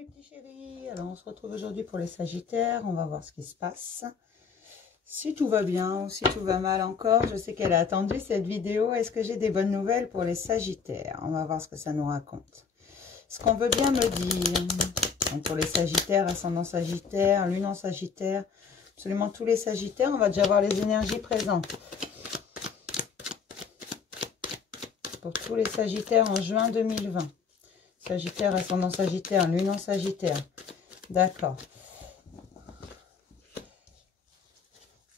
mes petits chéris, alors on se retrouve aujourd'hui pour les Sagittaires, on va voir ce qui se passe. Si tout va bien ou si tout va mal encore, je sais qu'elle a attendu cette vidéo. Est-ce que j'ai des bonnes nouvelles pour les Sagittaires? On va voir ce que ça nous raconte. Ce qu'on veut bien me dire. Donc pour les Sagittaires, ascendant Sagittaire, lune en Sagittaire, absolument tous les Sagittaires, on va déjà voir les énergies présentes. Pour tous les Sagittaires en juin 2020. Sagittaire, ascendant Sagittaire, lune en Sagittaire. D'accord.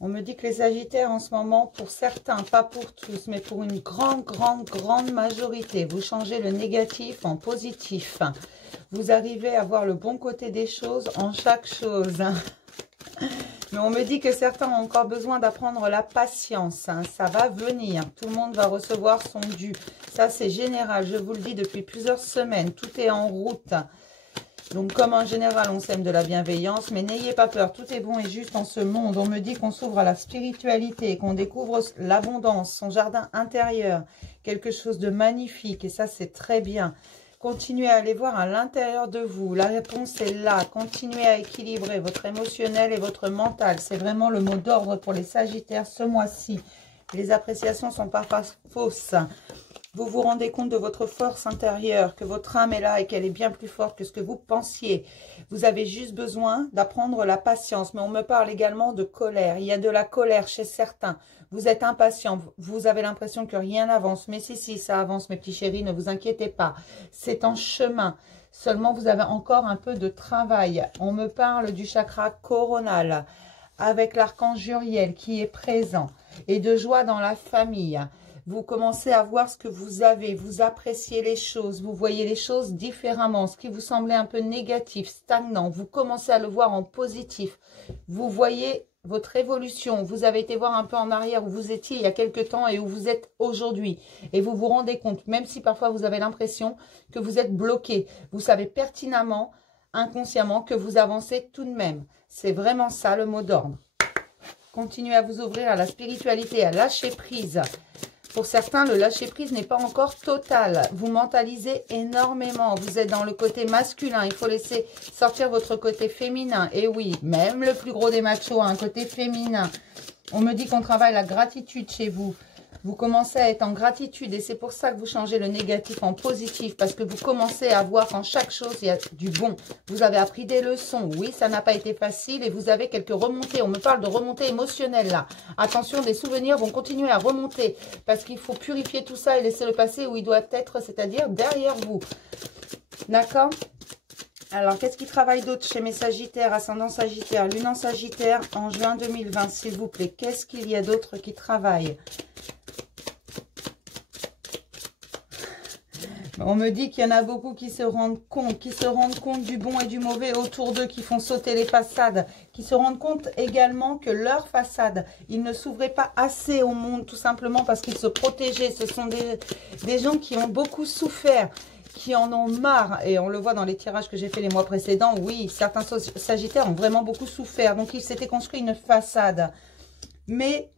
On me dit que les Sagittaires en ce moment, pour certains, pas pour tous, mais pour une grande majorité, vous changez le négatif en positif. Vous arrivez à voir le bon côté des choses en chaque chose. Mais on me dit que certains ont encore besoin d'apprendre la patience. Ça va venir. Tout le monde va recevoir son dû. Ça, c'est général. Je vous le dis depuis plusieurs semaines. Tout est en route. Donc, comme en général, on sème de la bienveillance. Mais n'ayez pas peur. Tout est bon et juste en ce monde. On me dit qu'on s'ouvre à la spiritualité, qu'on découvre l'abondance, son jardin intérieur. Quelque chose de magnifique. Et ça, c'est très bien. Continuez à aller voir à l'intérieur de vous. La réponse est là. Continuez à équilibrer votre émotionnel et votre mental. C'est vraiment le mot d'ordre pour les Sagittaires ce mois-ci. Les appréciations sont parfois fausses. Vous vous rendez compte de votre force intérieure, que votre âme est là et qu'elle est bien plus forte que ce que vous pensiez. Vous avez juste besoin d'apprendre la patience. Mais on me parle également de colère. Il y a de la colère chez certains. Vous êtes impatient. Vous avez l'impression que rien n'avance. Mais si, ça avance, mes petits chéris. Ne vous inquiétez pas. C'est en chemin. Seulement, vous avez encore un peu de travail. On me parle du chakra coronal avec l'archange Uriel qui est présent et de joie dans la famille. Vous commencez à voir ce que vous avez, vous appréciez les choses, vous voyez les choses différemment. Ce qui vous semblait un peu négatif, stagnant, vous commencez à le voir en positif. Vous voyez votre évolution. Vous avez été voir un peu en arrière où vous étiez il y a quelques temps et où vous êtes aujourd'hui. Et vous vous rendez compte, même si parfois vous avez l'impression que vous êtes bloqué, vous savez pertinemment, inconsciemment, que vous avancez tout de même. C'est vraiment ça le mot d'ordre. Continuez à vous ouvrir à la spiritualité, à lâcher prise. Pour certains, le lâcher-prise n'est pas encore total. Vous mentalisez énormément. Vous êtes dans le côté masculin. Il faut laisser sortir votre côté féminin. Et oui, même le plus gros des machos a un côté féminin. On me dit qu'on travaille la gratitude chez vous. Vous commencez à être en gratitude et c'est pour ça que vous changez le négatif en positif. Parce que vous commencez à voir qu'en chaque chose, il y a du bon. Vous avez appris des leçons. Oui, ça n'a pas été facile et vous avez quelques remontées. On me parle de remontées émotionnelles là. Attention, des souvenirs vont continuer à remonter. Parce qu'il faut purifier tout ça et laisser le passé où il doit être, c'est-à-dire derrière vous. D'accord ? Alors, qu'est-ce qui travaille d'autre chez mes Sagittaires, ascendant Sagittaire, lune en Sagittaire en juin 2020, s'il vous plaît? Qu'est-ce qu'il y a d'autre qui travaille? On me dit qu'il y en a beaucoup qui se rendent compte du bon et du mauvais autour d'eux, qui font sauter les façades, qui se rendent compte également que leur façade, ils ne s'ouvraient pas assez au monde, tout simplement parce qu'ils se protégeaient. Ce sont des gens qui ont beaucoup souffert, qui en ont marre, et on le voit dans les tirages que j'ai fait les mois précédents. Oui, certains Sagittaires ont vraiment beaucoup souffert, donc ils s'étaient construit une façade. Mais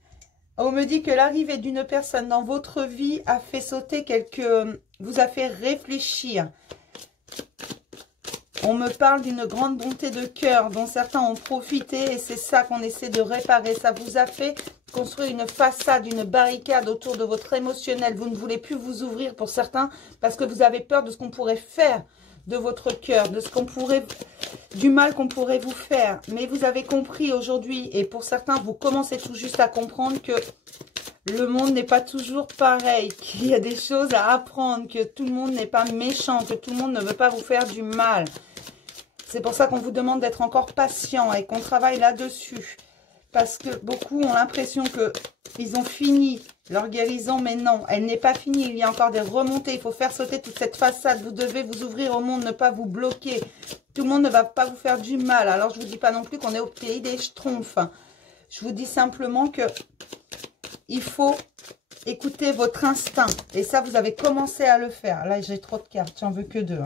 on me dit que l'arrivée d'une personne dans votre vie a fait sauter vous a fait réfléchir. On me parle d'une grande bonté de cœur dont certains ont profité et c'est ça qu'on essaie de réparer. Ça vous a fait construire une façade, une barricade autour de votre émotionnel. Vous ne voulez plus vous ouvrir pour certains parce que vous avez peur de ce qu'on pourrait faire de votre cœur, de ce qu'on pourrait, du mal qu'on pourrait vous faire. Mais vous avez compris aujourd'hui, et pour certains, vous commencez tout juste à comprendre que le monde n'est pas toujours pareil, qu'il y a des choses à apprendre, que tout le monde n'est pas méchant, que tout le monde ne veut pas vous faire du mal. C'est pour ça qu'on vous demande d'être encore patient et qu'on travaille là-dessus. Parce que beaucoup ont l'impression qu'ils ont fini leur guérison, mais non, elle n'est pas finie. Il y a encore des remontées. Il faut faire sauter toute cette façade. Vous devez vous ouvrir au monde, ne pas vous bloquer. Tout le monde ne va pas vous faire du mal. Alors, je ne vous dis pas non plus qu'on est au pays des schtroumpfs. Je vous dis simplement que il faut écouter votre instinct. Et ça, vous avez commencé à le faire. Là, j'ai trop de cartes. J'en veux que 2.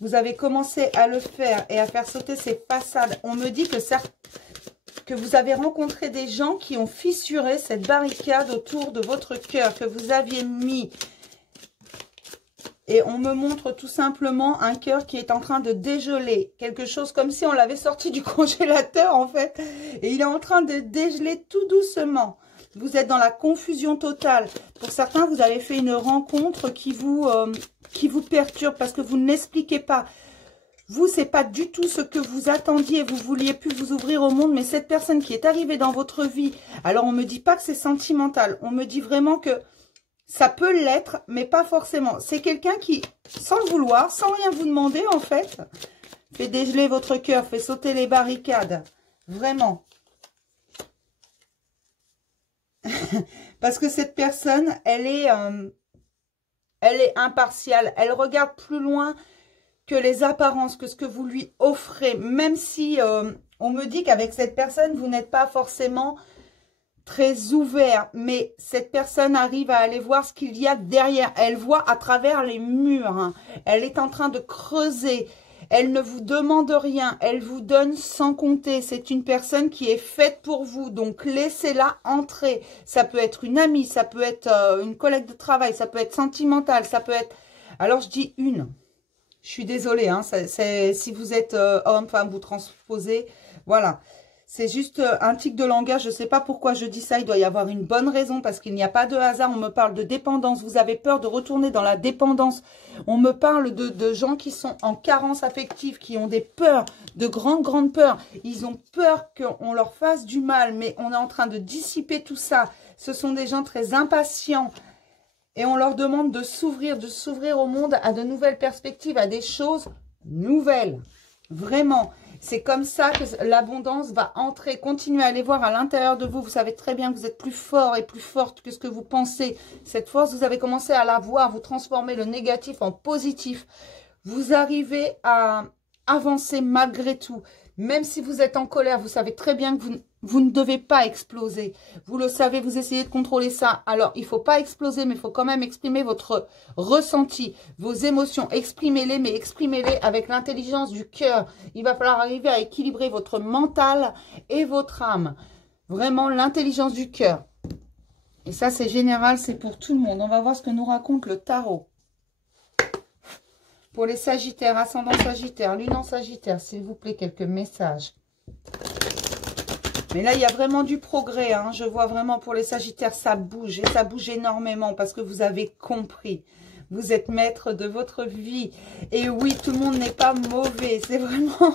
Vous avez commencé à le faire et à faire sauter ces façades. On me dit que vous avez rencontré des gens qui ont fissuré cette barricade autour de votre cœur, que vous aviez mis. Et on me montre tout simplement un cœur qui est en train de dégeler. Quelque chose comme si on l'avait sorti du congélateur, en fait. Et il est en train de dégeler tout doucement. Vous êtes dans la confusion totale. Pour certains, vous avez fait une rencontre qui vous perturbe parce que vous ne l'expliquez pas. Vous, c'est pas du tout ce que vous attendiez. Vous vouliez plus vous ouvrir au monde. Mais cette personne qui est arrivée dans votre vie, alors on me dit pas que c'est sentimental. On me dit vraiment que ça peut l'être, mais pas forcément. C'est quelqu'un qui, sans le vouloir, sans rien vous demander, en fait, fait dégeler votre cœur, fait sauter les barricades. Vraiment. Parce que cette personne, elle est impartiale. Elle regarde plus loin que les apparences, que ce que vous lui offrez. Même si on me dit qu'avec cette personne, vous n'êtes pas forcément très ouvert, mais cette personne arrive à aller voir ce qu'il y a derrière. Elle voit à travers les murs, hein. Elle est en train de creuser. Elle ne vous demande rien, elle vous donne sans compter. C'est une personne qui est faite pour vous, donc laissez-la entrer. Ça peut être une amie, ça peut être une collègue de travail, ça peut être sentimental, ça peut être... Alors je dis une. Je suis désolée, hein, si vous êtes homme, femme, vous transposez, voilà. C'est juste un tic de langage, je ne sais pas pourquoi je dis ça, il doit y avoir une bonne raison parce qu'il n'y a pas de hasard. On me parle de dépendance, vous avez peur de retourner dans la dépendance. On me parle de gens qui sont en carence affective, qui ont des peurs, de grandes peurs. Ils ont peur qu'on leur fasse du mal, mais on est en train de dissiper tout ça. Ce sont des gens très impatients et on leur demande de s'ouvrir au monde, à de nouvelles perspectives, à des choses nouvelles. Vraiment. C'est comme ça que l'abondance va entrer. Continuez à aller voir à l'intérieur de vous. Vous savez très bien que vous êtes plus fort et plus forte que ce que vous pensez. Cette force, vous avez commencé à la voir. Vous transformez le négatif en positif. Vous arrivez à avancer malgré tout. Même si vous êtes en colère, vous savez très bien que vous ne devez pas exploser. Vous le savez, vous essayez de contrôler ça. Alors, il ne faut pas exploser, mais il faut quand même exprimer votre ressenti, vos émotions. Exprimez-les, mais exprimez-les avec l'intelligence du cœur. Il va falloir arriver à équilibrer votre mental et votre âme. Vraiment, l'intelligence du cœur. Et ça, c'est général, c'est pour tout le monde. On va voir ce que nous raconte le tarot. Pour les Sagittaires, ascendant Sagittaire, lune en Sagittaire, s'il vous plaît, quelques messages. Mais là, il y a vraiment du progrès, hein. Je vois vraiment pour les Sagittaires, ça bouge. Et ça bouge énormément parce que vous avez compris. Vous êtes maître de votre vie. Et oui, tout le monde n'est pas mauvais. C'est vraiment...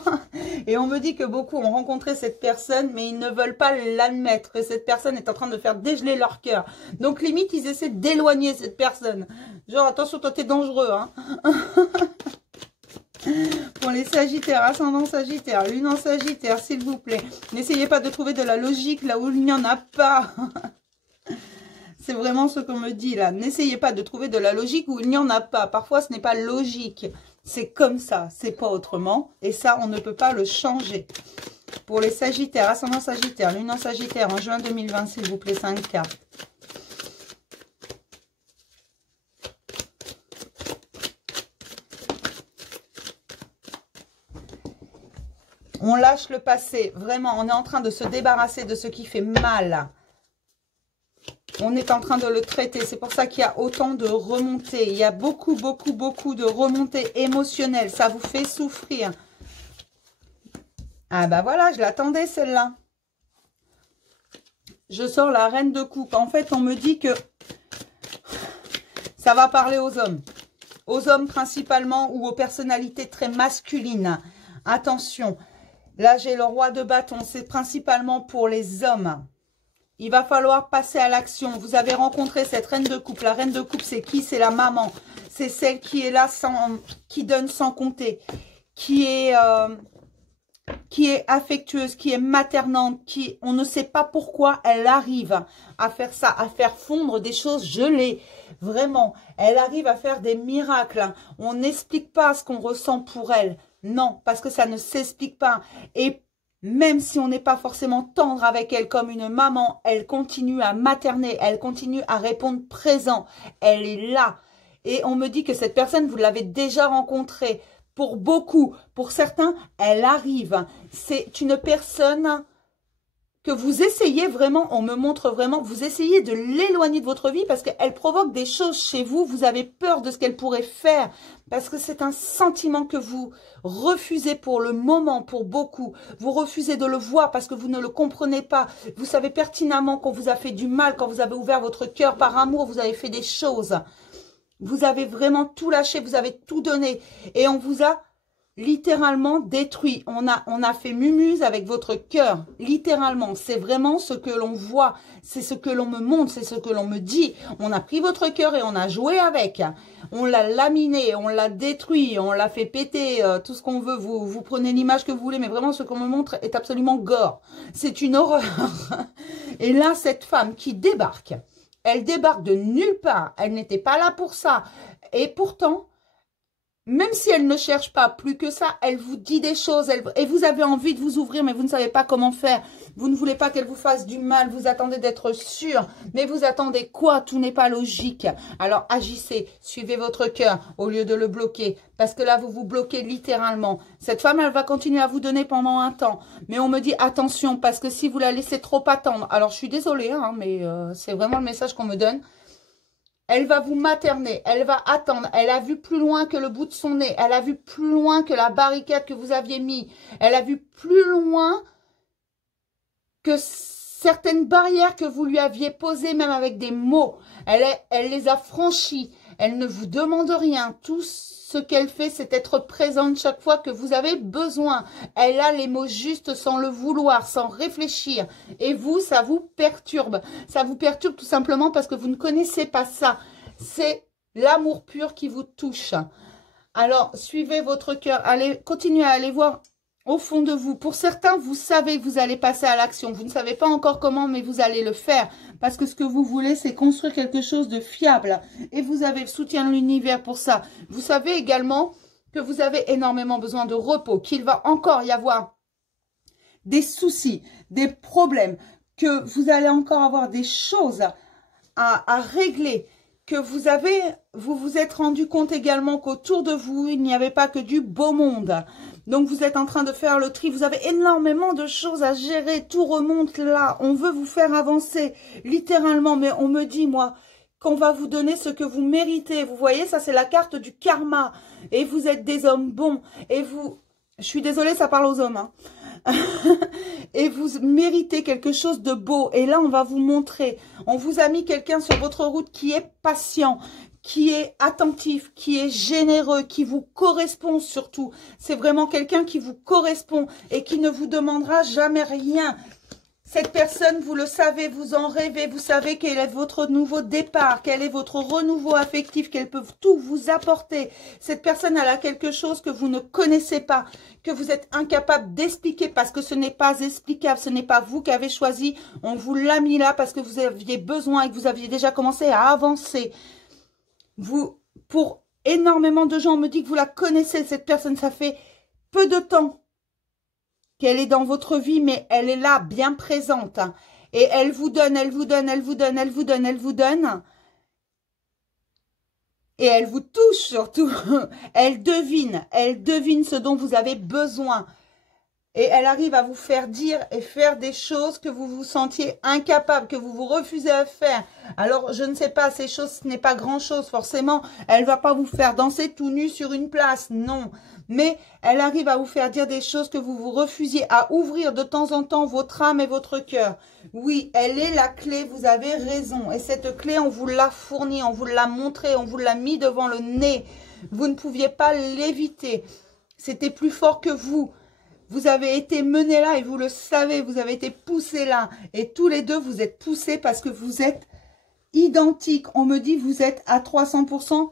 Et on me dit que beaucoup ont rencontré cette personne, mais ils ne veulent pas l'admettre. Et cette personne est en train de faire dégeler leur cœur. Donc, limite, ils essaient d'éloigner cette personne. Genre, attention, toi, t'es dangereux, hein. Pour les Sagittaires, ascendant Sagittaire, lune en Sagittaire, s'il vous plaît. N'essayez pas de trouver de la logique là où il n'y en a pas. C'est vraiment ce qu'on me dit là. N'essayez pas de trouver de la logique où il n'y en a pas. Parfois, ce n'est pas logique. C'est comme ça. C'est pas autrement. Et ça, on ne peut pas le changer. Pour les Sagittaires, ascendant Sagittaire, lune en Sagittaire, en juin 2020, s'il vous plaît, 5 cartes. On lâche le passé. Vraiment, on est en train de se débarrasser de ce qui fait mal. On est en train de le traiter. C'est pour ça qu'il y a autant de remontées. Il y a beaucoup de remontées émotionnelles. Ça vous fait souffrir. Ah bah voilà, je l'attendais celle-là. Je sors la reine de coupe. En fait, on me dit que ça va parler aux hommes. Aux hommes principalement ou aux personnalités très masculines. Attention. Là, j'ai le roi de bâton. C'est principalement pour les hommes. Il va falloir passer à l'action. Vous avez rencontré cette reine de coupe. La reine de coupe, c'est qui? C'est la maman. C'est celle qui est là, qui donne sans compter. Qui est affectueuse, qui est maternante. On ne sait pas pourquoi elle arrive à faire ça, à faire fondre des choses gelées. Vraiment, elle arrive à faire des miracles. On n'explique pas ce qu'on ressent pour elle. Non, parce que ça ne s'explique pas. Et même si on n'est pas forcément tendre avec elle comme une maman, elle continue à materner, elle continue à répondre présent. Elle est là. Et on me dit que cette personne, vous l'avez déjà rencontrée. Pour beaucoup, pour certains, elle arrive. C'est une personne que vous essayez vraiment, on me montre vraiment, vous essayez de l'éloigner de votre vie parce qu'elle provoque des choses chez vous. Vous avez peur de ce qu'elle pourrait faire parce que c'est un sentiment que vous refusez pour le moment, pour beaucoup. Vous refusez de le voir parce que vous ne le comprenez pas. Vous savez pertinemment qu'on vous a fait du mal quand vous avez ouvert votre cœur par amour. Vous avez fait des choses. Vous avez vraiment tout lâché, vous avez tout donné et on vous a littéralement détruit. On a fait mumuse avec votre cœur, littéralement. C'est vraiment ce que l'on voit, c'est ce que l'on me montre, c'est ce que l'on me dit. On a pris votre cœur et on a joué avec. On l'a laminé, on l'a détruit, on l'a fait péter, tout ce qu'on veut. Vous prenez l'image que vous voulez, mais vraiment ce qu'on me montre est absolument gore. C'est une horreur. Et là, cette femme qui débarque, elle débarque de nulle part. Elle n'était pas là pour ça. Et pourtant, même si elle ne cherche pas plus que ça, elle vous dit des choses. Et vous avez envie de vous ouvrir, mais vous ne savez pas comment faire. Vous ne voulez pas qu'elle vous fasse du mal. Vous attendez d'être sûr. Mais vous attendez quoi? Tout n'est pas logique. Alors agissez. Suivez votre cœur au lieu de le bloquer. Parce que là, vous vous bloquez littéralement. Cette femme, elle va continuer à vous donner pendant un temps. Mais on me dit attention, parce que si vous la laissez trop attendre. Alors, je suis désolée, hein, mais c'est vraiment le message qu'on me donne. Elle va vous materner, elle va attendre, elle a vu plus loin que le bout de son nez, elle a vu plus loin que la barricade que vous aviez mis, elle a vu plus loin que certaines barrières que vous lui aviez posées, même avec des mots. Elle les a franchies, elle ne vous demande rien, tout ce qu'elle fait, c'est être présente chaque fois que vous avez besoin. Elle a les mots justes sans le vouloir, sans réfléchir. Et vous, ça vous perturbe. Ça vous perturbe tout simplement parce que vous ne connaissez pas ça. C'est l'amour pur qui vous touche. Alors, suivez votre cœur. Allez, continuez à aller voir au fond de vous. Pour certains, vous savez que vous allez passer à l'action. Vous ne savez pas encore comment, mais vous allez le faire. Parce que ce que vous voulez, c'est construire quelque chose de fiable. Et vous avez le soutien de l'univers pour ça. Vous savez également que vous avez énormément besoin de repos, qu'il va encore y avoir des soucis, des problèmes, que vous allez encore avoir des choses à régler, que vous vous êtes rendu compte également qu'autour de vous, il n'y avait pas que du beau monde. Donc, vous êtes en train de faire le tri. Vous avez énormément de choses à gérer. Tout remonte là. On veut vous faire avancer, littéralement. Mais on me dit, moi, qu'on va vous donner ce que vous méritez. Vous voyez, ça, c'est la carte du karma. Et vous êtes des hommes bons. Et vous... Je suis désolée, ça parle aux hommes, hein. Et vous méritez quelque chose de beau. Et là, on va vous montrer. On vous a mis quelqu'un sur votre route qui est patient, qui est attentif, qui est généreux, qui vous correspond surtout. C'est vraiment quelqu'un qui vous correspond et qui ne vous demandera jamais rien. Cette personne, vous le savez, vous en rêvez, vous savez quel est votre nouveau départ, quel est votre renouveau affectif, qu'elle peut tout vous apporter. Cette personne, elle a quelque chose que vous ne connaissez pas, que vous êtes incapable d'expliquer parce que ce n'est pas explicable, ce n'est pas vous qui avez choisi. On vous l'a mis là parce que vous aviez besoin et que vous aviez déjà commencé à avancer. Pour énormément de gens, on me dit que vous la connaissez, cette personne, ça fait peu de temps qu'elle est dans votre vie, mais elle est là, bien présente. Et elle vous donne, elle vous donne, elle vous donne, elle vous donne, elle vous donne. Et elle vous touche surtout. Elle devine ce dont vous avez besoin. Et elle arrive à vous faire dire et faire des choses que vous vous sentiez incapable, que vous vous refusez à faire. Alors, je ne sais pas, ces choses, ce n'est pas grand-chose forcément. Elle ne va pas vous faire danser tout nu sur une place, non. Mais elle arrive à vous faire dire des choses que vous vous refusiez, à ouvrir de temps en temps votre âme et votre cœur. Oui, elle est la clé, vous avez raison. Et cette clé, on vous l'a fournie, on vous l'a montrée, on vous l'a mis devant le nez. Vous ne pouviez pas l'éviter. C'était plus fort que vous. Vous avez été menés là et vous le savez, vous avez été poussés là. Et tous les deux, vous êtes poussés parce que vous êtes identiques. On me dit vous êtes à 300%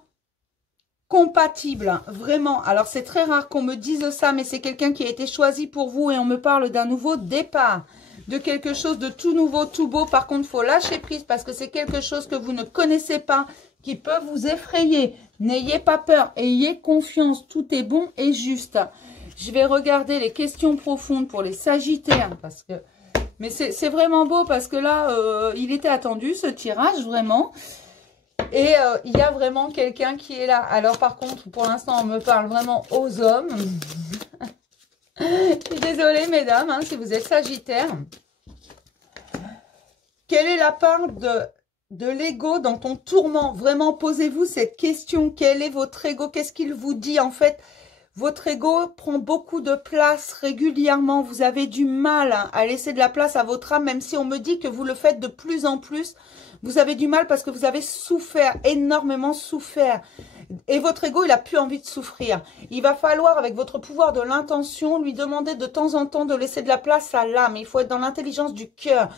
compatibles. Vraiment. Alors, c'est très rare qu'on me dise ça, mais c'est quelqu'un qui a été choisi pour vous et on me parle d'un nouveau départ. De quelque chose de tout nouveau, tout beau. Par contre, il faut lâcher prise parce que c'est quelque chose que vous ne connaissez pas, qui peut vous effrayer. N'ayez pas peur, ayez confiance. Tout est bon et juste. Je vais regarder les questions profondes pour les Sagittaires. Parce que... Mais c'est vraiment beau parce que là, il était attendu ce tirage, vraiment. Et il y a vraiment quelqu'un qui est là. Alors par contre, pour l'instant, on me parle vraiment aux hommes. Je suis désolée, mesdames, hein, si vous êtes Sagittaire. Quelle est la part de l'ego dans ton tourment? Vraiment, posez-vous cette question. Quel est votre ego? Qu'est-ce qu'il vous dit en fait? Votre ego prend beaucoup de place régulièrement. Vous avez du mal à laisser de la place à votre âme, même si on me dit que vous le faites de plus en plus. Vous avez du mal parce que vous avez souffert, énormément souffert. Et votre ego, il n'a plus envie de souffrir. Il va falloir, avec votre pouvoir de l'intention, lui demander de temps en temps de laisser de la place à l'âme. Il faut être dans l'intelligence du cœur.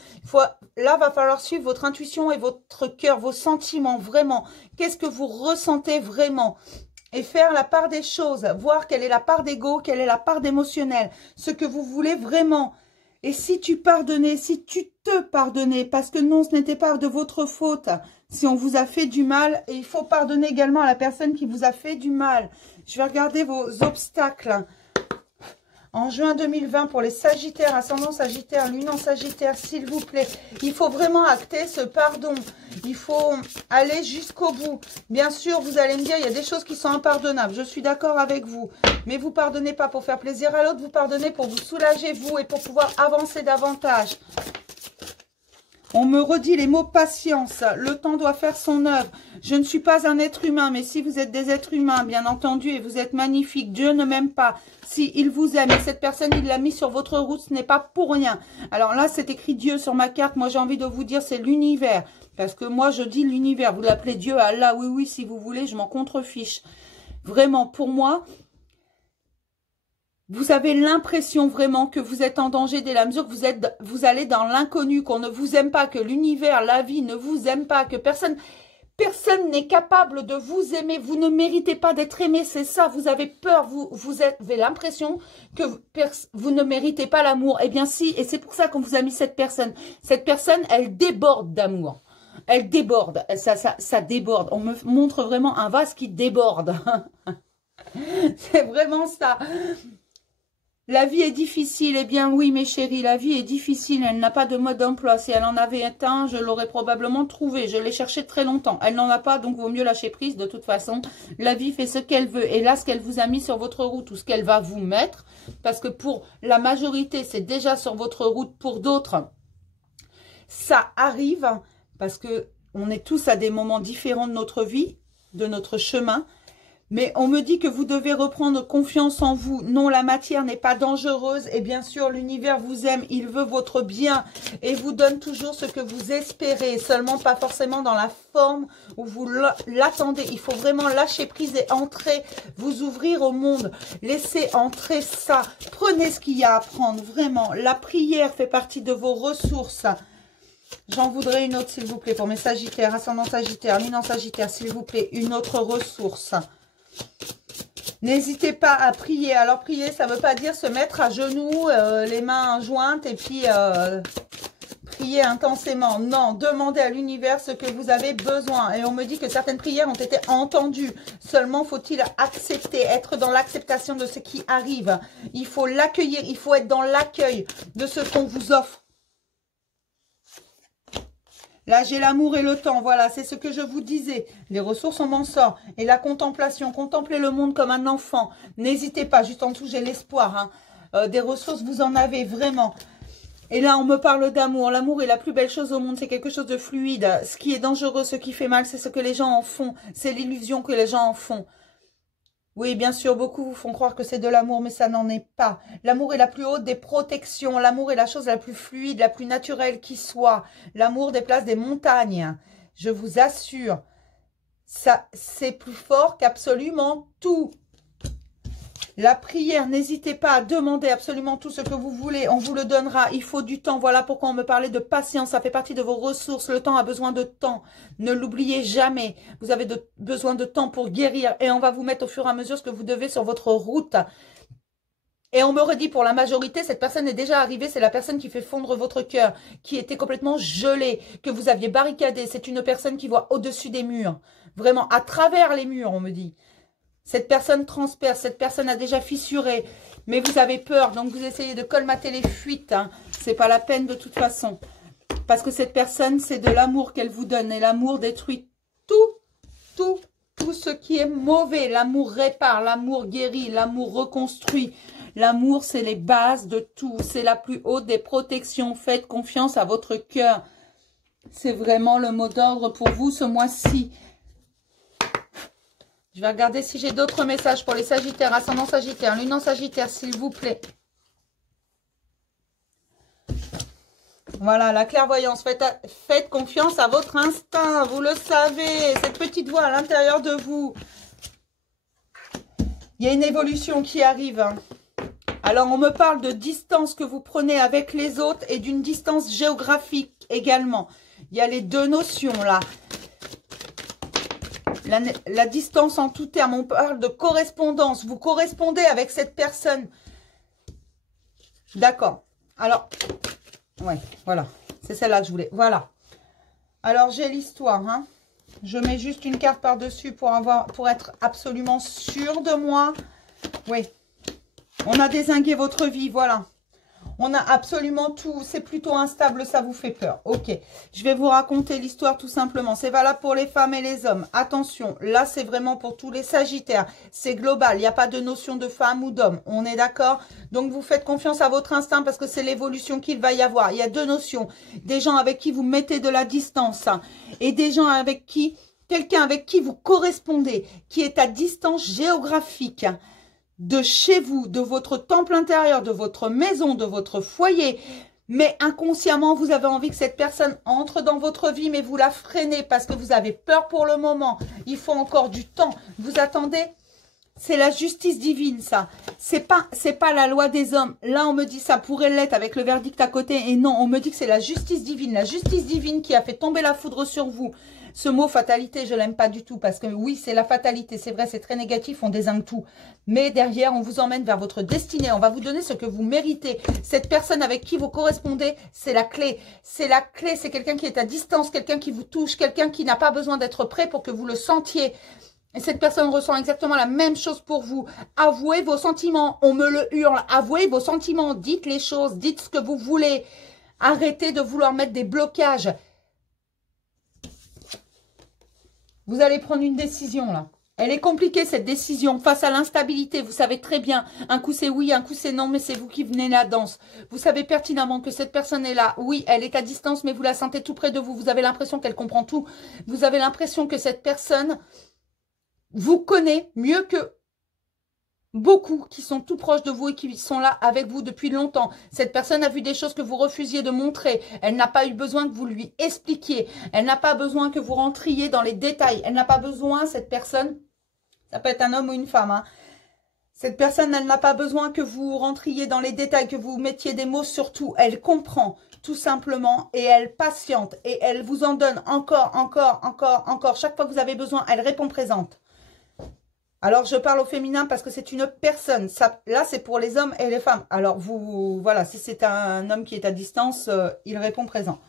Là, va falloir suivre votre intuition et votre cœur, vos sentiments, vraiment. Qu'est-ce que vous ressentez vraiment? Et faire la part des choses, voir quelle est la part d'ego, quelle est la part d'émotionnel, ce que vous voulez vraiment. Et si tu pardonnais, si tu te pardonnais, parce que non, ce n'était pas de votre faute, si on vous a fait du mal, et il faut pardonner également à la personne qui vous a fait du mal. Je vais regarder vos obstacles. En juin 2020, pour les Sagittaires, ascendant Sagittaire, lune en Sagittaire, s'il vous plaît, il faut vraiment acter ce pardon. Il faut aller jusqu'au bout. Bien sûr, vous allez me dire, il y a des choses qui sont impardonnables. Je suis d'accord avec vous. Mais vous pardonnez pas pour faire plaisir à l'autre, vous pardonnez pour vous soulager, vous, et pour pouvoir avancer davantage. On me redit les mots patience, le temps doit faire son œuvre. Je ne suis pas un être humain, mais si vous êtes des êtres humains, bien entendu, et vous êtes magnifiques, Dieu ne m'aime pas. Si il vous aime, et cette personne, il l'a mis sur votre route, ce n'est pas pour rien. Alors là, c'est écrit Dieu sur ma carte. Moi, j'ai envie de vous dire, c'est l'univers. Parce que moi, je dis l'univers. Vous l'appelez Dieu, Allah, oui, oui, si vous voulez, je m'en contrefiche. Vraiment, pour moi, vous avez l'impression vraiment que vous êtes en danger dès la mesure que vous allez dans l'inconnu, qu'on ne vous aime pas, que l'univers, la vie ne vous aime pas, que personne n'est capable de vous aimer. Vous ne méritez pas d'être aimé, c'est ça. Vous avez peur, vous avez l'impression que vous ne méritez pas l'amour. Eh bien si, et c'est pour ça qu'on vous a mis cette personne. Cette personne, elle déborde d'amour. Elle déborde, ça déborde. On me montre vraiment un vase qui déborde. C'est vraiment ça. La vie est difficile. Eh bien oui, mes chéris, la vie est difficile. Elle n'a pas de mode d'emploi. Si elle en avait un, je l'aurais probablement trouvé. Je l'ai cherché très longtemps. Elle n'en a pas, donc vaut mieux lâcher prise. De toute façon, la vie fait ce qu'elle veut. Et là, ce qu'elle vous a mis sur votre route ou ce qu'elle va vous mettre, parce que pour la majorité, c'est déjà sur votre route. Pour d'autres, ça arrive parce que on est tous à des moments différents de notre vie, de notre chemin. Mais on me dit que vous devez reprendre confiance en vous. Non, la matière n'est pas dangereuse. Et bien sûr, l'univers vous aime. Il veut votre bien. Et vous donne toujours ce que vous espérez. Seulement pas forcément dans la forme où vous l'attendez. Il faut vraiment lâcher prise et entrer. Vous ouvrir au monde. Laissez entrer ça. Prenez ce qu'il y a à prendre. Vraiment. La prière fait partie de vos ressources. J'en voudrais une autre, s'il vous plaît. Pour mes Sagittaires, ascendant Sagittaire, lune en Sagittaire, s'il vous plaît. Une autre ressource. N'hésitez pas à prier. Alors prier, ça ne veut pas dire se mettre à genoux, les mains jointes et puis prier intensément. Non, demandez à l'univers ce que vous avez besoin. Et on me dit que certaines prières ont été entendues. Seulement faut-il accepter, être dans l'acceptation de ce qui arrive. Il faut l'accueillir, il faut être dans l'accueil de ce qu'on vous offre. Là, j'ai l'amour et le temps. Voilà, c'est ce que je vous disais. Les ressources, on m'en sort. Et la contemplation. Contemplez le monde comme un enfant. N'hésitez pas. Juste en dessous, j'ai l'espoir. Hein. Des ressources, vous en avez vraiment. Et là, on me parle d'amour. L'amour est la plus belle chose au monde. C'est quelque chose de fluide. Ce qui est dangereux, ce qui fait mal, c'est ce que les gens en font. C'est l'illusion que les gens en font. Oui, bien sûr, beaucoup vous font croire que c'est de l'amour, mais ça n'en est pas. L'amour est la plus haute des protections. L'amour est la chose la plus fluide, la plus naturelle qui soit. L'amour déplace des montagnes. Je vous assure, ça, c'est plus fort qu'absolument tout. La prière, n'hésitez pas à demander absolument tout ce que vous voulez. On vous le donnera. Il faut du temps. Voilà pourquoi on me parlait de patience. Ça fait partie de vos ressources. Le temps a besoin de temps. Ne l'oubliez jamais. Vous avez besoin de temps pour guérir. Et on va vous mettre au fur et à mesure ce que vous devez sur votre route. Et on me redit pour la majorité, cette personne est déjà arrivée. C'est la personne qui fait fondre votre cœur, qui était complètement gelée, que vous aviez barricadé. C'est une personne qui voit au-dessus des murs. Vraiment, à travers les murs, on me dit. Cette personne transperce, cette personne a déjà fissuré, mais vous avez peur, donc vous essayez de colmater les fuites. Hein. C'est pas la peine de toute façon. Parce que cette personne, c'est de l'amour qu'elle vous donne. Et l'amour détruit tout ce qui est mauvais. L'amour répare, l'amour guérit, l'amour reconstruit. L'amour, c'est les bases de tout. C'est la plus haute des protections. Faites confiance à votre cœur. C'est vraiment le mot d'ordre pour vous ce mois-ci. Je vais regarder si j'ai d'autres messages pour les Sagittaires, ascendant Sagittaire, lune en Sagittaire, s'il vous plaît. Voilà, la clairvoyance. Faites confiance à votre instinct. Vous le savez, cette petite voix à l'intérieur de vous. Il y a une évolution qui arrive. Alors, on me parle de distance que vous prenez avec les autres et d'une distance géographique également. Il y a les deux notions là. La distance en tout terme, on parle de correspondance. Vous correspondez avec cette personne. D'accord. Alors, ouais, voilà. C'est celle-là que je voulais. Voilà. Alors, j'ai l'histoire. Hein. Je mets juste une carte par-dessus pour être absolument sûr de moi. Oui. On a dézingué votre vie, voilà. On a absolument tout. C'est plutôt instable, ça vous fait peur. Ok, je vais vous raconter l'histoire tout simplement. C'est valable pour les femmes et les hommes. Attention, là c'est vraiment pour tous les Sagittaires. C'est global, il n'y a pas de notion de femme ou d'homme. On est d'accord? Donc vous faites confiance à votre instinct parce que c'est l'évolution qu'il va y avoir. Il y a deux notions. Des gens avec qui vous mettez de la distance hein, et des gens avec qui, quelqu'un avec qui vous correspondez, qui est à distance géographique. De chez vous, de votre temple intérieur, de votre maison, de votre foyer. Mais inconsciemment, vous avez envie que cette personne entre dans votre vie, mais vous la freinez parce que vous avez peur pour le moment. Il faut encore du temps. Vous attendez. C'est la justice divine, ça. C'est pas la loi des hommes. Là, on me dit ça pourrait l'être avec le verdict à côté. Et non, on me dit que c'est la justice divine. La justice divine qui a fait tomber la foudre sur vous. Ce mot fatalité, je l'aime pas du tout parce que oui, c'est la fatalité. C'est vrai, c'est très négatif, on désingue tout. Mais derrière, on vous emmène vers votre destinée. On va vous donner ce que vous méritez. Cette personne avec qui vous correspondez, c'est la clé. C'est la clé, c'est quelqu'un qui est à distance, quelqu'un qui vous touche, quelqu'un qui n'a pas besoin d'être prêt pour que vous le sentiez. Et cette personne ressent exactement la même chose pour vous. Avouez vos sentiments. On me le hurle. Avouez vos sentiments. Dites les choses. Dites ce que vous voulez. Arrêtez de vouloir mettre des blocages. Vous allez prendre une décision là. Elle est compliquée cette décision face à l'instabilité. Vous savez très bien. Un coup c'est oui, un coup c'est non, mais c'est vous qui venez la danse. Vous savez pertinemment que cette personne est là. Oui, elle est à distance, mais vous la sentez tout près de vous. Vous avez l'impression qu'elle comprend tout. Vous avez l'impression que cette personne vous connaît mieux que beaucoup qui sont tout proches de vous et qui sont là avec vous depuis longtemps. Cette personne a vu des choses que vous refusiez de montrer. Elle n'a pas eu besoin que vous lui expliquiez. Elle n'a pas besoin que vous rentriez dans les détails. Elle n'a pas besoin, cette personne, ça peut être un homme ou une femme, hein. Cette personne, elle n'a pas besoin que vous rentriez dans les détails, que vous mettiez des mots sur tout. Elle comprend tout simplement et elle patiente et elle vous en donne encore. Chaque fois que vous avez besoin, elle répond présente. Alors, je parle au féminin parce que c'est une personne. Ça, là, c'est pour les hommes et les femmes. Alors, voilà, si c'est un homme qui est à distance, il répond présent.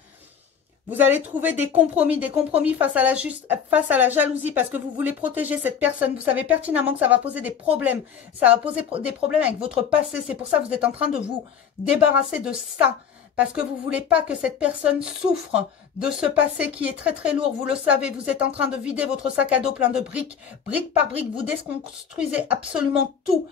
Vous allez trouver des compromis face à la jalousie parce que vous voulez protéger cette personne. Vous savez pertinemment que ça va poser des problèmes. Ça va poser des problèmes avec votre passé. C'est pour ça que vous êtes en train de vous débarrasser de ça. Parce que vous ne voulez pas que cette personne souffre de ce passé qui est très très lourd. Vous le savez, vous êtes en train de vider votre sac à dos plein de briques. Brique par brique, vous déconstruisez absolument tout.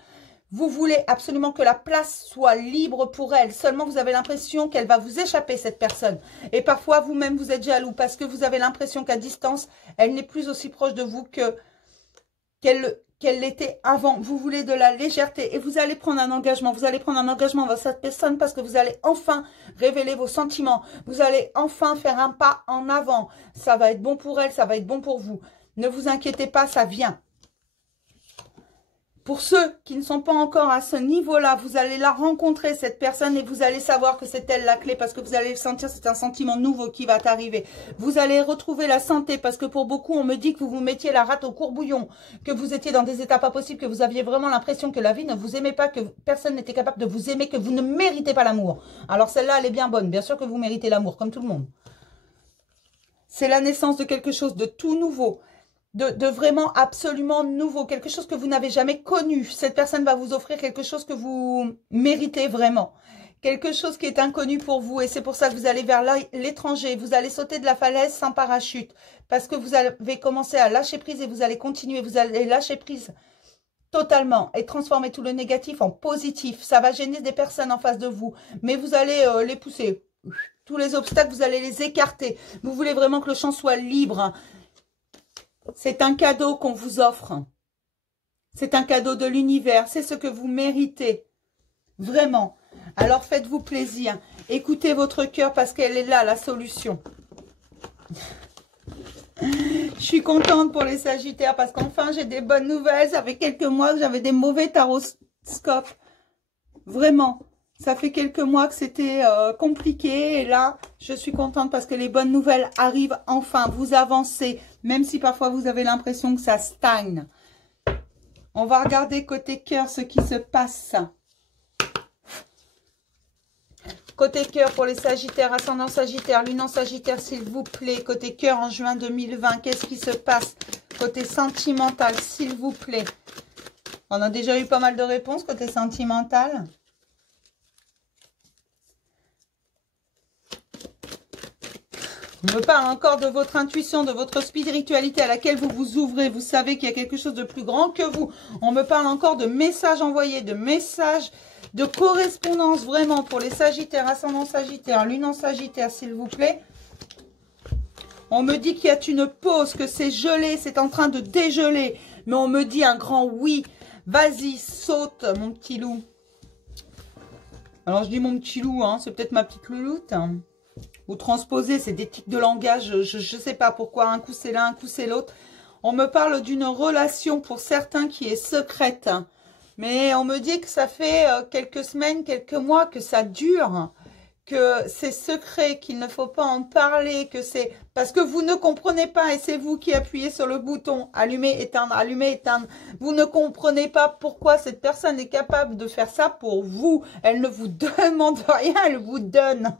Vous voulez absolument que la place soit libre pour elle. Seulement, vous avez l'impression qu'elle va vous échapper, cette personne. Et parfois, vous-même, vous êtes jaloux parce que vous avez l'impression qu'à distance, elle n'est plus aussi proche de vous qu'elle l'était avant. Vous voulez de la légèreté et vous allez prendre un engagement. Vous allez prendre un engagement envers cette personne parce que vous allez enfin révéler vos sentiments. Vous allez enfin faire un pas en avant. Ça va être bon pour elle, ça va être bon pour vous. Ne vous inquiétez pas, ça vient. Pour ceux qui ne sont pas encore à ce niveau-là, vous allez la rencontrer, cette personne, et vous allez savoir que c'est elle la clé parce que vous allez le sentir, c'est un sentiment nouveau qui va t'arriver. Vous allez retrouver la santé parce que pour beaucoup, on me dit que vous vous mettiez la rate au courbouillon, que vous étiez dans des états pas possibles, que vous aviez vraiment l'impression que la vie ne vous aimait pas, que personne n'était capable de vous aimer, que vous ne méritez pas l'amour. Alors celle-là, elle est bien bonne. Bien sûr que vous méritez l'amour, comme tout le monde. C'est la naissance de quelque chose de tout nouveau. De vraiment absolument nouveau, quelque chose que vous n'avez jamais connu. Cette personne va vous offrir quelque chose que vous méritez vraiment. Quelque chose qui est inconnu pour vous et c'est pour ça que vous allez vers l'étranger. Vous allez sauter de la falaise sans parachute parce que vous avez commencé à lâcher prise et vous allez continuer. Vous allez lâcher prise totalement et transformer tout le négatif en positif. Ça va gêner des personnes en face de vous, mais vous allez les pousser. tous les obstacles, vous allez les écarter. Vous voulez vraiment que le champ soit libre. C'est un cadeau qu'on vous offre. C'est un cadeau de l'univers. C'est ce que vous méritez. Vraiment. Alors faites-vous plaisir. Écoutez votre cœur parce qu'elle est là, la solution. Je suis contente pour les Sagittaires parce qu'enfin j'ai des bonnes nouvelles. Ça fait quelques mois que j'avais des mauvais taroscopes. Vraiment. Ça fait quelques mois que c'était compliqué. Et là, je suis contente parce que les bonnes nouvelles arrivent enfin. Vous avancez. Même si parfois vous avez l'impression que ça stagne. On va regarder côté cœur ce qui se passe. Côté cœur pour les Sagittaires, ascendant Sagittaire, lune en Sagittaire, s'il vous plaît. Côté cœur en juin 2020, qu'est-ce qui se passe? Côté sentimental, s'il vous plaît. On a déjà eu pas mal de réponses côté sentimental. On me parle encore de votre intuition, de votre spiritualité à laquelle vous vous ouvrez. Vous savez qu'il y a quelque chose de plus grand que vous. On me parle encore de messages envoyés, de messages, de correspondance vraiment pour les Sagittaires, ascendant Sagittaire, lune en Sagittaire, s'il vous plaît. On me dit qu'il y a une pause, que c'est gelé, c'est en train de dégeler. Mais on me dit un grand oui. Vas-y, saute, mon petit loup. Alors, je dis mon petit loup, hein, c'est peut-être ma petite louloute. Hein. Ou transposer, c'est des tics de langage, je ne sais pas pourquoi, un coup c'est l'un, un coup c'est l'autre. On me parle d'une relation pour certains qui est secrète. Mais on me dit que ça fait quelques semaines, quelques mois que ça dure, que c'est secret, qu'il ne faut pas en parler, que c'est... Parce que vous ne comprenez pas, et c'est vous qui appuyez sur le bouton allumer, éteindre, allumer, éteindre. Vous ne comprenez pas pourquoi cette personne est capable de faire ça pour vous. Elle ne vous demande rien, elle vous donne.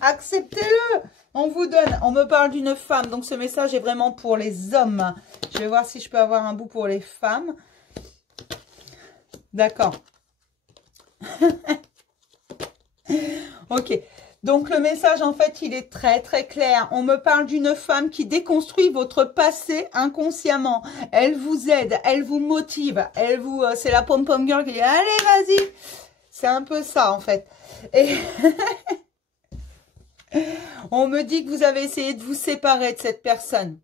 Acceptez-le. On vous donne. On me parle d'une femme. Donc, ce message est vraiment pour les hommes. Je vais voir si je peux avoir un bout pour les femmes. D'accord. Ok. Donc, le message, en fait, il est très, très clair. On me parle d'une femme qui déconstruit votre passé inconsciemment. Elle vous aide. Elle vous motive. Elle vous... c'est la pom-pom girl qui dit « Allez, vas-y !» C'est un peu ça, en fait. Et... On me dit que vous avez essayé de vous séparer de cette personne.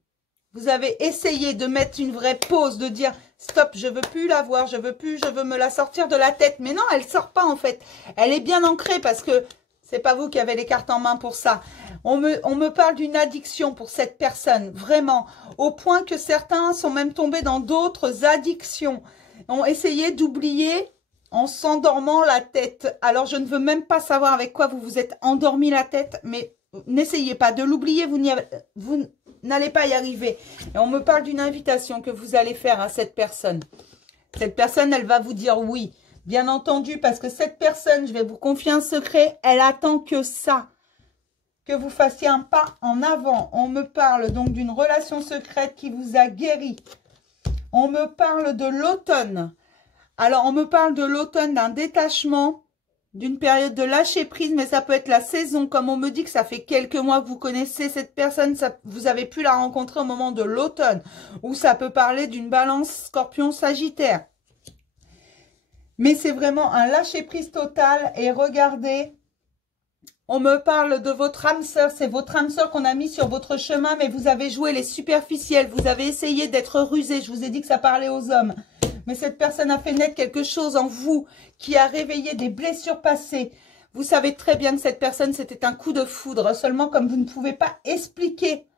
Vous avez essayé de mettre une vraie pause, de dire stop, je veux plus la voir, je veux me la sortir de la tête. Mais non, elle sort pas en fait. Elle est bien ancrée parce que c'est pas vous qui avez les cartes en main pour ça. On me parle d'une addiction pour cette personne, vraiment, au point que certains sont même tombés dans d'autres addictions. Ont essayé d'oublier en s'endormant la tête. Alors, je ne veux même pas savoir avec quoi vous vous êtes endormi la tête, mais n'essayez pas de l'oublier, vous n'allez pas y arriver. Et on me parle d'une invitation que vous allez faire à cette personne. Cette personne, elle va vous dire oui, bien entendu, parce que cette personne, je vais vous confier un secret, elle attend que ça, que vous fassiez un pas en avant. On me parle donc d'une relation secrète qui vous a guéri. On me parle de l'automne. Alors, on me parle de l'automne, d'un détachement, d'une période de lâcher prise, mais ça peut être la saison. Comme on me dit que ça fait quelques mois que vous connaissez cette personne, ça, vous avez pu la rencontrer au moment de l'automne. Ou ça peut parler d'une balance scorpion-sagittaire. Mais c'est vraiment un lâcher prise total. Et regardez, on me parle de votre âme sœur. C'est votre âme sœur qu'on a mis sur votre chemin, mais vous avez joué les superficiels. Vous avez essayé d'être rusé. Je vous ai dit que ça parlait aux hommes. Mais cette personne a fait naître quelque chose en vous qui a réveillé des blessures passées. Vous savez très bien que cette personne, c'était un coup de foudre. Seulement, comme vous ne pouvez pas expliquer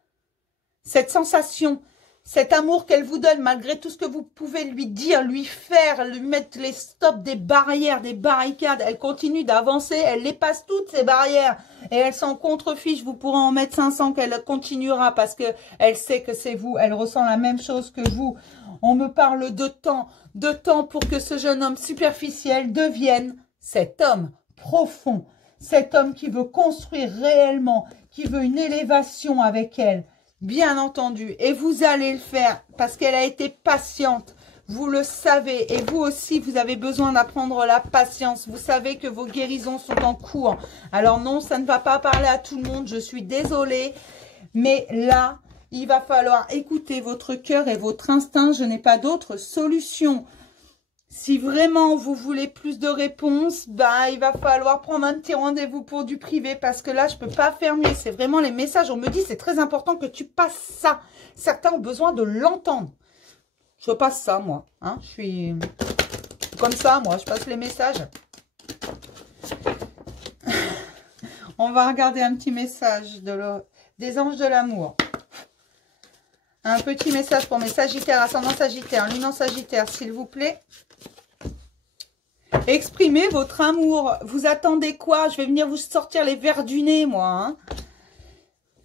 cette sensation, cet amour qu'elle vous donne, malgré tout ce que vous pouvez lui dire, lui faire, lui mettre les stops, des barrières, des barricades. Elle continue d'avancer, elle les passe toutes ces barrières. Et elle s'en contrefiche, vous pourrez en mettre 500 qu'elle continuera parce que elle sait que c'est vous. Elle ressent la même chose que vous. On me parle de temps pour que ce jeune homme superficiel devienne cet homme profond, cet homme qui veut construire réellement, qui veut une élévation avec elle, bien entendu. Et vous allez le faire parce qu'elle a été patiente, vous le savez. Et vous aussi, vous avez besoin d'apprendre la patience. Vous savez que vos guérisons sont en cours. Alors non, ça ne va pas parler à tout le monde, je suis désolée. Mais là... il va falloir écouter votre cœur et votre instinct. Je n'ai pas d'autre solution. Si vraiment vous voulez plus de réponses, bah, il va falloir prendre un petit rendez-vous pour du privé parce que là, je peux pas faire mieux. C'est vraiment les messages. On me dit, c'est très important que tu passes ça. Certains ont besoin de l'entendre. Je passe ça, moi. Hein, je suis comme ça, moi. Je passe les messages. On va regarder un petit message des anges de l'amour. Un petit message pour mes Sagittaires, ascendant Sagittaire, lune en Sagittaire, s'il vous plaît. Exprimez votre amour. Vous attendez quoi? Je vais venir vous sortir les verres du nez, moi. Hein.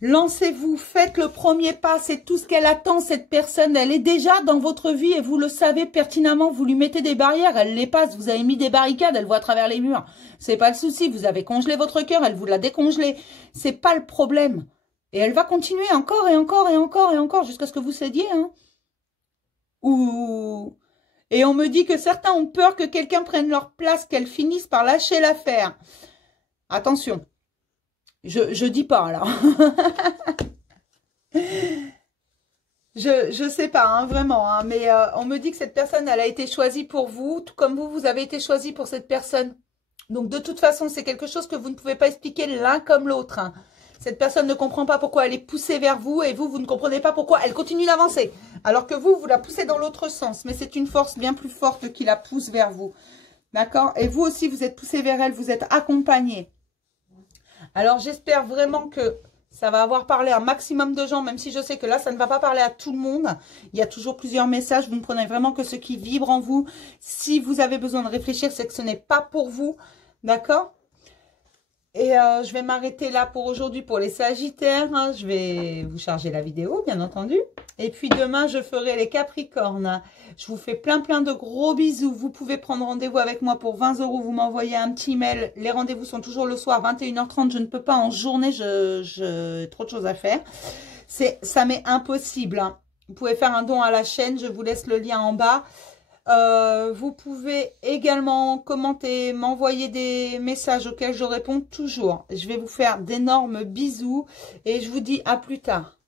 Lancez-vous, faites le premier pas. C'est tout ce qu'elle attend, cette personne. Elle est déjà dans votre vie et vous le savez pertinemment. Vous lui mettez des barrières, elle les passe. Vous avez mis des barricades, elle voit à travers les murs. C'est pas le souci. Vous avez congelé votre cœur, elle vous l'a décongelé. C'est pas le problème. Et elle va continuer encore et encore et encore et encore jusqu'à ce que vous cédiez. Hein. Et on me dit que certains ont peur que quelqu'un prenne leur place, qu'elles finissent par lâcher l'affaire. Attention. Je dis pas, là. je sais pas, hein, vraiment. Hein, mais on me dit que cette personne, elle a été choisie pour vous, tout comme vous avez été choisi pour cette personne. Donc, de toute façon, c'est quelque chose que vous ne pouvez pas expliquer l'un comme l'autre. Hein. Cette personne ne comprend pas pourquoi elle est poussée vers vous et vous ne comprenez pas pourquoi elle continue d'avancer. Alors que vous la poussez dans l'autre sens. Mais c'est une force bien plus forte qui la pousse vers vous. D'accord? Et vous aussi, vous êtes poussé vers elle, vous êtes accompagné. Alors, j'espère vraiment que ça va avoir parlé à un maximum de gens, même si je sais que là, ça ne va pas parler à tout le monde. Il y a toujours plusieurs messages. Vous ne prenez vraiment que ce qui vibre en vous. Si vous avez besoin de réfléchir, c'est que ce n'est pas pour vous. D'accord? Et je vais m'arrêter là pour aujourd'hui pour les Sagittaires. Hein. Je vais vous charger la vidéo, bien entendu. Et puis demain, je ferai les Capricornes. Je vous fais plein de gros bisous. Vous pouvez prendre rendez-vous avec moi pour 20 €. Vous m'envoyez un petit mail. Les rendez-vous sont toujours le soir, 21h30. Je ne peux pas en journée. J'ai trop de choses à faire. Ça m'est impossible. Hein. Vous pouvez faire un don à la chaîne. Je vous laisse le lien en bas. Vous pouvez également commenter, m'envoyer des messages auxquels je réponds toujours. Je vais vous faire d'énormes bisous et je vous dis à plus tard.